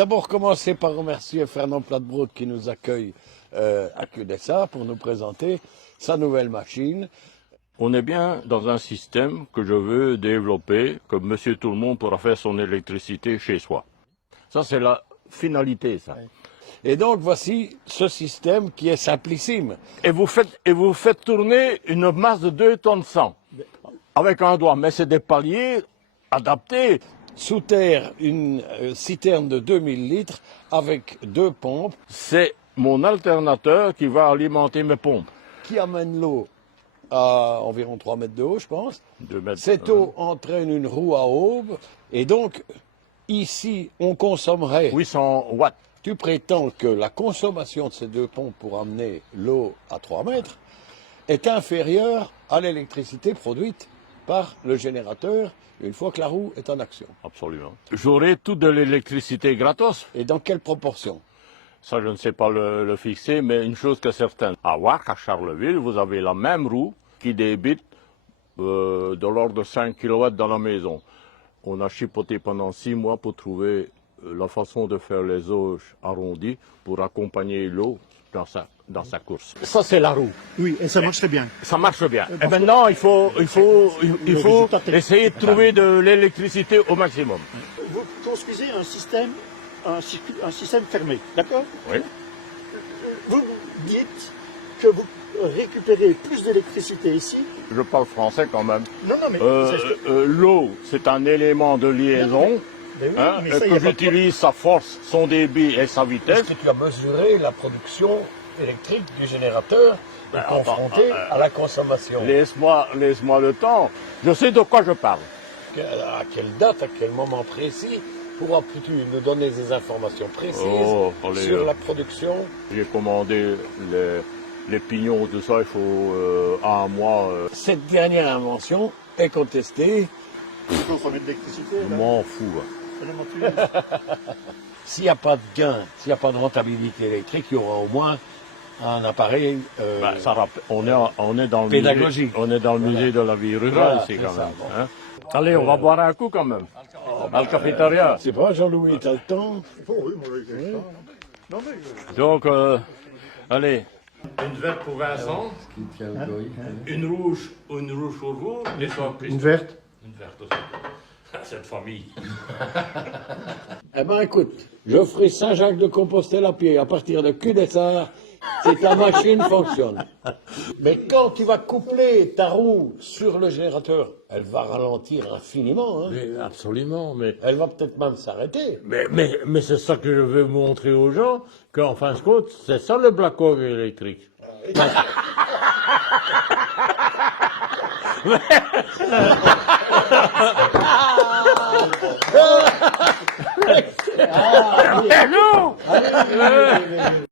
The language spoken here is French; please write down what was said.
D'abord, commencer par remercier Fernand Platebrod qui nous accueille à Cudessa pour nous présenter sa nouvelle machine. On est bien dans un système que je veux développer, que Monsieur Tout-le-Monde pourra faire son électricité chez soi. Ça, c'est la finalité, ça. Et donc, voici ce système qui est simplissime. Et vous faites tourner une masse de 2 tonnes 100 avec un doigt, mais c'est des paliers adaptés. Sous terre, une citerne de 2000 litres avec 2 pompes. C'est mon alternateur qui va alimenter mes pompes. Qui amène l'eau à environ 3 mètres de haut, je pense. 2 mètres. Cette eau entraîne une roue à aube. Et donc, ici, on consommerait... 800 watts. Tu prétends que la consommation de ces 2 pompes pour amener l'eau à 3 mètres est inférieure à l'électricité produite par le générateur une fois que la roue est en action. Absolument. J'aurai toute de l'électricité gratos. Et dans quelle proportion? Ça, je ne sais pas le fixer, mais une chose que est certaine. À Warc, à Charleville, vous avez la même roue qui débite de l'ordre de 5 kW dans la maison. On a chipoté pendant 6 mois pour trouver la façon de faire les auges arrondies pour accompagner l'eau dans sa course. Ça, c'est la roue. Oui, et ça marche très bien. Ça marche bien. Et maintenant, il faut essayer de trouver de l'électricité au maximum. Vous construisez un système fermé, d'accord? Oui. Vous dites que vous récupérez plus d'électricité ici. Je parle français quand même. Non, non, mais... L'eau, c'est un élément de liaison. Mais oui, Hein, mais ça, que j'utilise sa force, son débit et sa vitesse. Est-ce que tu as mesuré la production électrique du générateur confronté à la consommation? Laisse-moi le temps. Je sais de quoi je parle. À quelle date, à quel moment précis pourras-tu nous donner des informations précises sur la production? J'ai commandé les pignons, tout ça, il faut un mois. Cette dernière invention est contestée. Vous consommez de l'électricité, Je m'en fous. Hein. S'il n'y a pas de gain, s'il n'y a pas de rentabilité électrique, il y aura au moins un appareil on est dans le pédagogique. Musée, on est dans le musée de la vie rurale ici quand même. Hein. Allez, on va boire un coup quand même. À la cafétéria. C'est pas Jean-Louis, t'as le temps? Donc, allez. Une verte pour Vincent, une rouge pour vous, les soins Une verte? Une verte aussi. Cette famille. Eh ben écoute, Geoffrey Saint-Jacques de Compostelle à pied, à partir de Cudessart, si ta machine fonctionne. Mais quand tu vas coupler ta roue sur le générateur, elle va ralentir infiniment. Hein. Mais absolument, mais... Elle va peut-être même s'arrêter. Mais c'est ça que je veux montrer aux gens, qu'en fin de compte, c'est ça le blackout électrique.